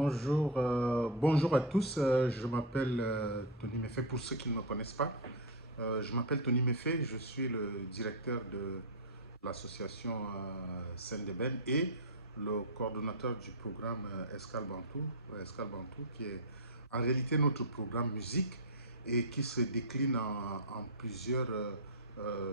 Bonjour à tous. Je m'appelle Tony Méfait. Pour ceux qui ne me connaissent pas, je m'appelle Tony Méfait. Je suis le directeur de l'association Sendeben et le coordonnateur du programme Escal Bantou, qui est en réalité notre programme musique et qui se décline en plusieurs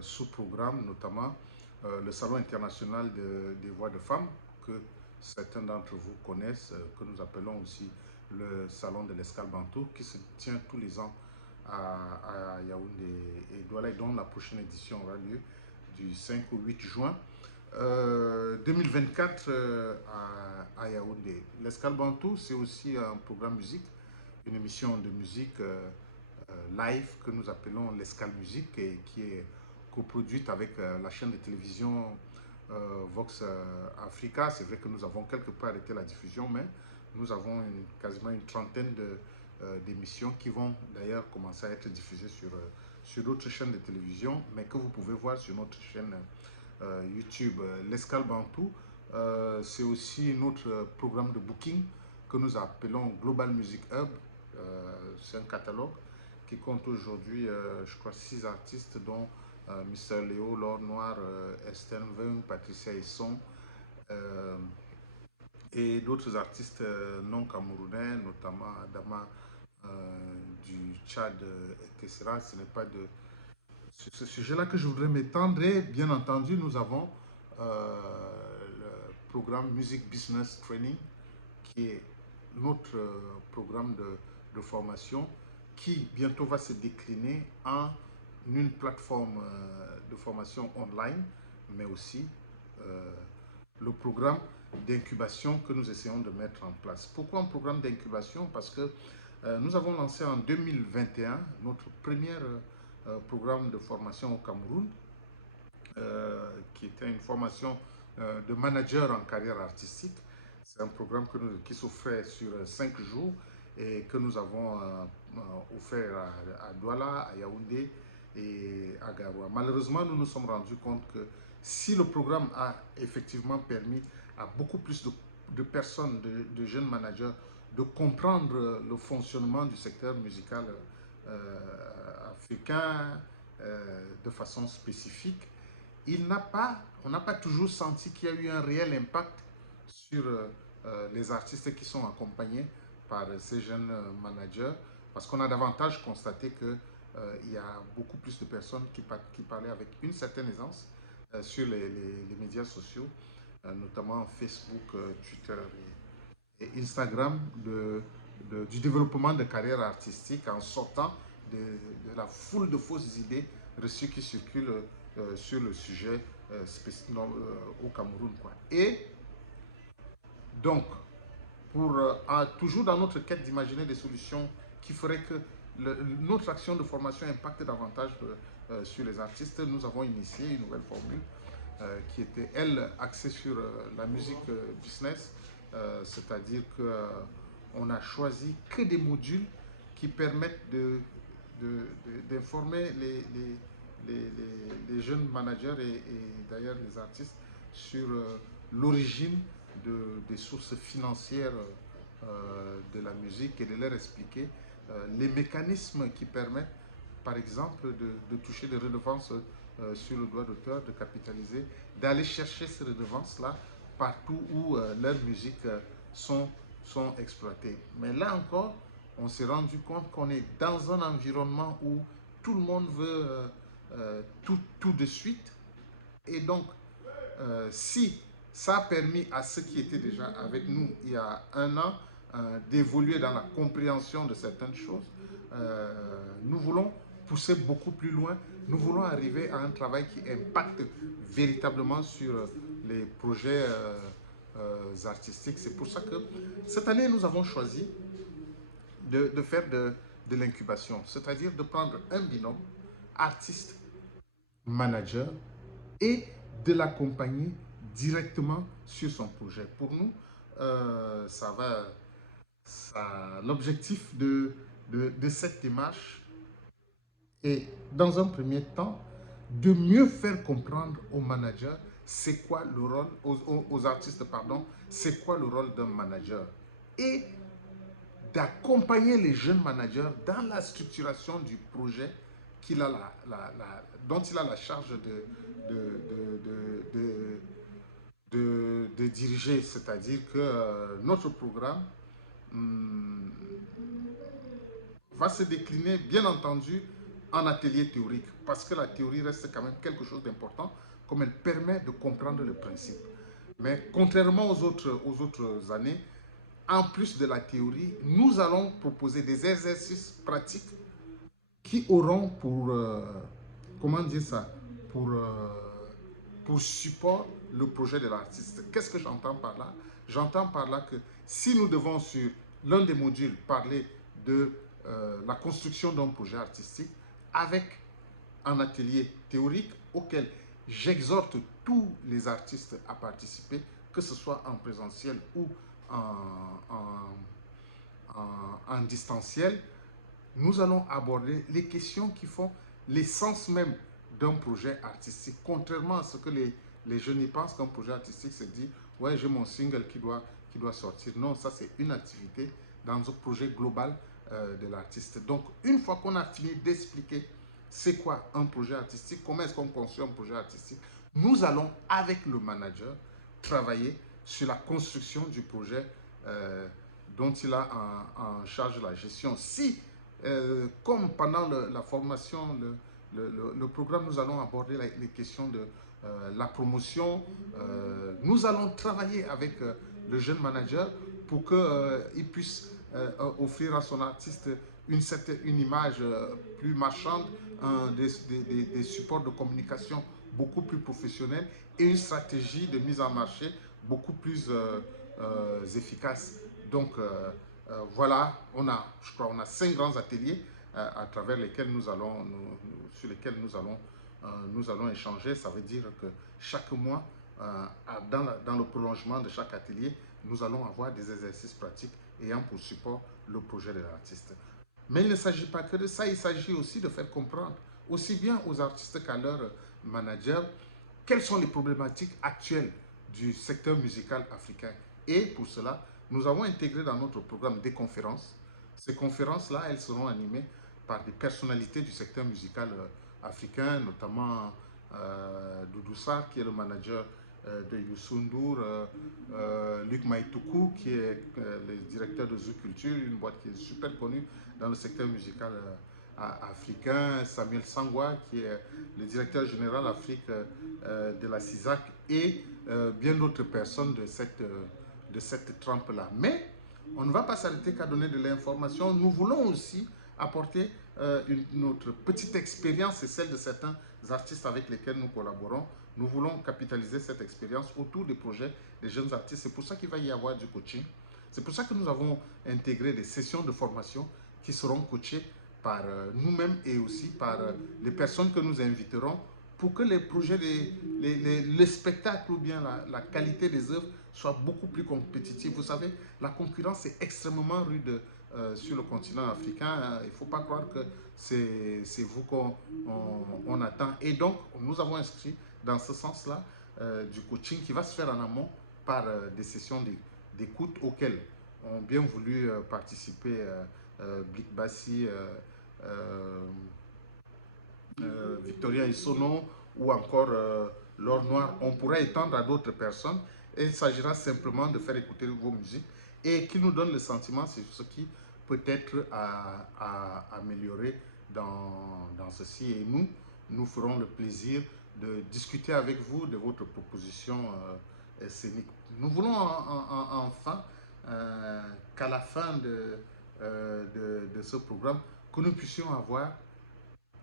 sous-programmes, notamment le Salon international des voix de femmes, que certains d'entre vous connaissent, que nous appelons aussi le Salon de l'Escale Bantou, qui se tient tous les ans à Yaoundé et Douala, et dont la prochaine édition aura lieu du 5 au 8 juin 2024 à Yaoundé. L'Escale Bantou, c'est aussi un programme musique, une émission de musique live que nous appelons l'Escale Musique et qui est coproduite avec la chaîne de télévision Vox Africa. C'est vrai que nous avons quelque peu arrêté la diffusion, mais nous avons quasiment une trentaine d'émissions qui vont d'ailleurs commencer à être diffusées sur d'autres chaînes de télévision, mais que vous pouvez voir sur notre chaîne YouTube. L'Escale Bantou, c'est aussi notre programme de booking que nous appelons Global Music Hub. C'est un catalogue qui compte aujourd'hui, je crois, 6 artistes, dont Mr. Léo, Laure Noir, Estelle Veng, Patricia Esson, euh, et d'autres artistes non camerounais, notamment Adama du Tchad, etc. Ce n'est pas sur ce sujet-là que je voudrais m'étendre. Et bien entendu, nous avons le programme Music Business Training, qui est notre programme de formation, qui bientôt va se décliner en une plateforme de formation online, mais aussi euh, le programme d'incubation que nous essayons de mettre en place. Pourquoi un programme d'incubation? Parce que nous avons lancé en 2021 notre premier programme de formation au Cameroun, qui était une formation de manager en carrière artistique. C'est un programme qui s'offrait sur 5 jours et que nous avons offert à Douala, à Yaoundé et à Garoua. Malheureusement, nous nous sommes rendus compte que si le programme a effectivement permis à beaucoup plus de personnes, de jeunes managers, de comprendre le fonctionnement du secteur musical africain de façon spécifique, on n'a pas toujours senti qu'il y a eu un réel impact sur les artistes qui sont accompagnés par ces jeunes managers, parce qu'on a davantage constaté que il y a beaucoup plus de personnes qui parlaient avec une certaine aisance sur les médias sociaux, notamment Facebook, Twitter et Instagram, du développement de carrières artistiques en sortant de la foule de fausses idées reçues qui circulent sur le sujet au Cameroun, quoi. Et donc, toujours dans notre quête d'imaginer des solutions qui feraient que notre action de formation impacte davantage sur les artistes, nous avons initié une nouvelle formule qui était, elle, axée sur la musique business, c'est-à-dire qu'on a choisi que des modules qui permettent d'informer les jeunes managers et d'ailleurs les artistes sur l'origine des sources financières de la musique et de leur expliquer les mécanismes qui permettent, par exemple, de toucher des redevances sur le droit d'auteur, de capitaliser, d'aller chercher ces redevances-là partout où leurs musiques sont exploitées. Mais là encore, on s'est rendu compte qu'on est dans un environnement où tout le monde veut tout de suite. Et donc, si ça a permis à ceux qui étaient déjà avec nous il y a un an d'évoluer dans la compréhension de certaines choses, nous voulons pousser beaucoup plus loin. Nous voulons arriver à un travail qui impacte véritablement sur les projets artistiques. C'est pour ça que cette année, nous avons choisi de faire de l'incubation, c'est-à-dire de prendre un binôme, artiste, manager, et de l'accompagner directement sur son projet. Pour nous, l'objectif de cette démarche est, dans un premier temps, de mieux faire comprendre aux managers c'est quoi le rôle, aux artistes, pardon, c'est quoi le rôle d'un manager. et d'accompagner les jeunes managers dans la structuration du projet qu'il a dont il a la charge de diriger. C'est-à-dire que notre programme hum, va se décliner, bien entendu, en atelier théorique, parce que la théorie reste quand même quelque chose d'important, comme elle permet de comprendre le principe. Mais contrairement aux autres années, en plus de la théorie, nous allons proposer des exercices pratiques qui auront comment dire ça, pour, euh, pour support le projet de l'artiste. Qu'est-ce que j'entends par là? J'entends par là que si nous devons sur l'un des modules parler de la construction d'un projet artistique avec un atelier théorique auquel j'exhorte tous les artistes à participer, que ce soit en présentiel ou en distanciel, nous allons aborder les questions qui font l'essence même d'un projet artistique. Contrairement à ce que les jeunes y pensent qu'un projet artistique, c'est dire, ouais, j'ai mon single qui doit sortir. Non, ça c'est une activité dans un projet global de l'artiste. Donc, une fois qu'on a fini d'expliquer c'est quoi un projet artistique, comment est-ce qu'on construit un projet artistique, nous allons, avec le manager, travailler sur la construction du projet dont il a en charge la gestion. Si comme pendant la formation, le programme, nous allons aborder les questions de la promotion. Nous allons travailler avec le jeune manager pour qu'il puisse offrir à son artiste une image plus marchande, des supports de communication beaucoup plus professionnels et une stratégie de mise en marché beaucoup plus efficace. Donc, voilà, je crois, on a 5 grands ateliers à travers lesquels sur lesquels nous allons échanger. Ça veut dire que chaque mois, dans le prolongement de chaque atelier, nous allons avoir des exercices pratiques ayant pour support le projet de l'artiste. Mais il ne s'agit pas que de ça, il s'agit aussi de faire comprendre, aussi bien aux artistes qu'à leurs managers, quelles sont les problématiques actuelles du secteur musical africain. Et pour cela, nous avons intégré dans notre programme des conférences. Ces conférences-là, elles seront animées par des personnalités du secteur musical africain, notamment Doudou Sarr, qui est le manager de Youssou N'Dour, Luc Maïtoukou, qui est le directeur de Zoo Culture, une boîte qui est super connue dans le secteur musical africain, Samuel Sangwa, qui est le directeur général Afrique de la CISAC, et bien d'autres personnes de cette trempe-là. Mais on ne va pas s'arrêter qu'à donner de l'information. Nous voulons aussi apporter notre petite expérience et celle de certains artistes avec lesquels nous collaborons. Nous voulons capitaliser cette expérience autour des projets des jeunes artistes. C'est pour ça qu'il va y avoir du coaching. C'est pour ça que nous avons intégré des sessions de formation qui seront coachées par nous-mêmes et aussi par les personnes que nous inviterons pour que les projets, les spectacles ou bien la qualité des œuvres soit beaucoup plus compétitive. Vous savez, la concurrence est extrêmement rude sur le continent africain. Il ne faut pas croire que c'est vous qu'on attend. Et donc, nous avons inscrit dans ce sens-là du coaching qui va se faire en amont par des sessions d'écoute auxquelles ont bien voulu participer Blik Bassi, Victoria Isono ou encore L'Or Noir. On pourrait étendre à d'autres personnes et il s'agira simplement de faire écouter vos musiques et qui nous donne le sentiment, c'est ce qui peut être à améliorer dans ceci. Et nous ferons le plaisir de discuter avec vous de votre proposition scénique. Nous voulons enfin qu'à la fin de ce programme, que nous puissions avoir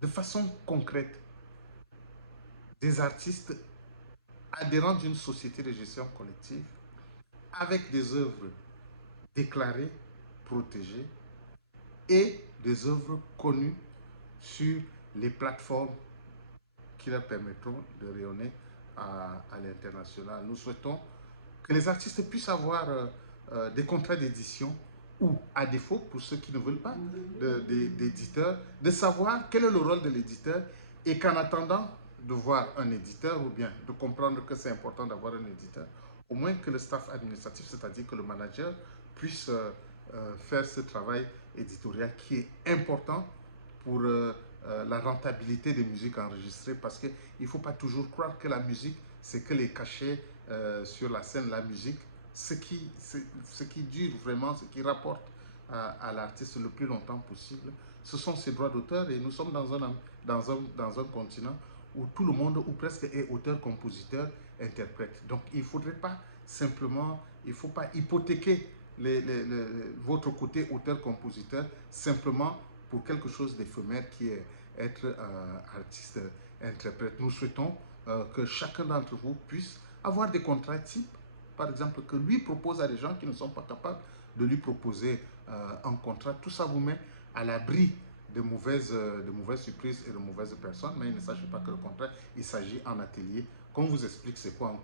de façon concrète des artistes adhérents d'une société de gestion collective avec des œuvres déclarées, protégées et des œuvres connues sur les plateformes qui leur permettront de rayonner à l'international. Nous souhaitons que les artistes puissent avoir des contrats d'édition ou, à défaut, pour ceux qui ne veulent pas d'éditeur, de savoir quel est le rôle de l'éditeur et qu'en attendant de voir un éditeur ou bien de comprendre que c'est important d'avoir un éditeur, au moins que le staff administratif, c'est-à-dire que le manager, puisse faire ce travail éditorial qui est important pour la rentabilité des musiques enregistrées, parce qu'il ne faut pas toujours croire que la musique, c'est que les cachets sur la scène. La musique, ce qui dure vraiment, ce qui rapporte à l'artiste le plus longtemps possible, ce sont ses droits d'auteur. Et nous sommes dans un continent où tout le monde, ou presque, est auteur, compositeur, interprète. Donc il ne faudrait pas simplement, il ne faut pas hypothéquer votre côté auteur-compositeur simplement pour quelque chose d'éphémère qui est être artiste, interprète. Nous souhaitons que chacun d'entre vous puisse avoir des contrats types, par exemple, que lui propose à des gens qui ne sont pas capables de lui proposer un contrat. Tout ça vous met à l'abri de mauvaises surprises et de mauvaises personnes, mais ne sachez pas que le contrat, il s'agit en atelier. Qu'on vous explique c'est quoi un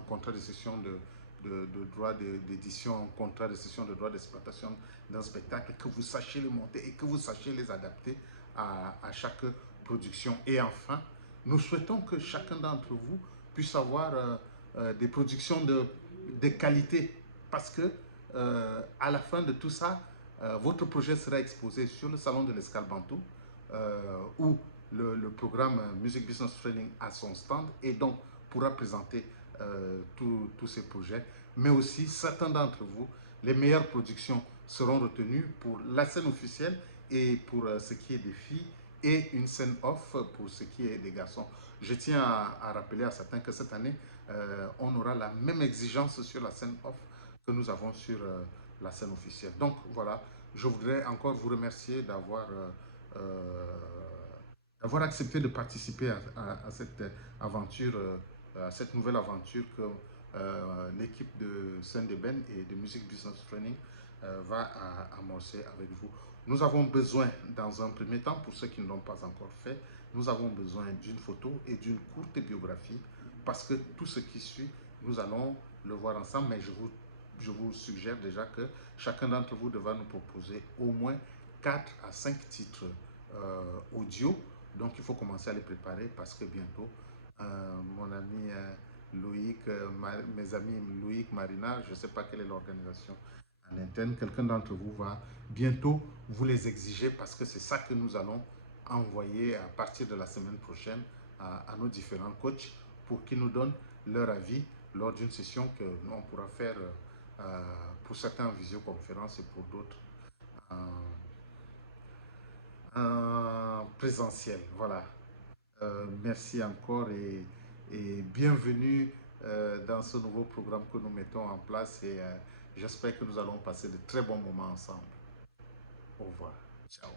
contrat de cession de droit d'édition, un contrat de cession de droit d'exploitation d'un spectacle, que vous sachiez le monter et que vous sachiez les adapter à chaque production. Et enfin, nous souhaitons que chacun d'entre vous puisse avoir des productions de qualité, parce que à la fin de tout ça, votre projet sera exposé sur le salon de l'Escale Bantou, où le programme Music Business Training a son stand et donc pourra présenter tous ces projets. Mais aussi, certains d'entre vous, les meilleures productions seront retenues pour la scène officielle et pour ce qui est des filles, et une scène off pour ce qui est des garçons. Je tiens à rappeler à certains que cette année, on aura la même exigence sur la scène off que nous avons sur la scène officielle. Donc voilà, je voudrais encore vous remercier d'avoir accepté de participer à cette aventure, à cette nouvelle aventure que l'équipe de Saint-Deben et de Music Business Training va amorcer avec vous. Nous avons besoin, dans un premier temps, pour ceux qui ne l'ont pas encore fait, nous avons besoin d'une photo et d'une courte biographie, parce que tout ce qui suit, nous allons le voir ensemble, mais je vous suggère déjà que chacun d'entre vous devra nous proposer au moins 4 à 5 titres audio. Donc il faut commencer à les préparer, parce que bientôt, mon ami Loïc, mes amis Loïc, Marina, je ne sais pas quelle est l'organisation en interne, quelqu'un d'entre vous va bientôt vous les exiger, parce que c'est ça que nous allons envoyer à partir de la semaine prochaine à nos différents coachs pour qu'ils nous donnent leur avis lors d'une session que nous on pourra faire pour certains en visioconférence et pour d'autres en présentiel. Voilà. Merci encore et bienvenue dans ce nouveau programme que nous mettons en place, et j'espère que nous allons passer de très bons moments ensemble. Au revoir. Ciao.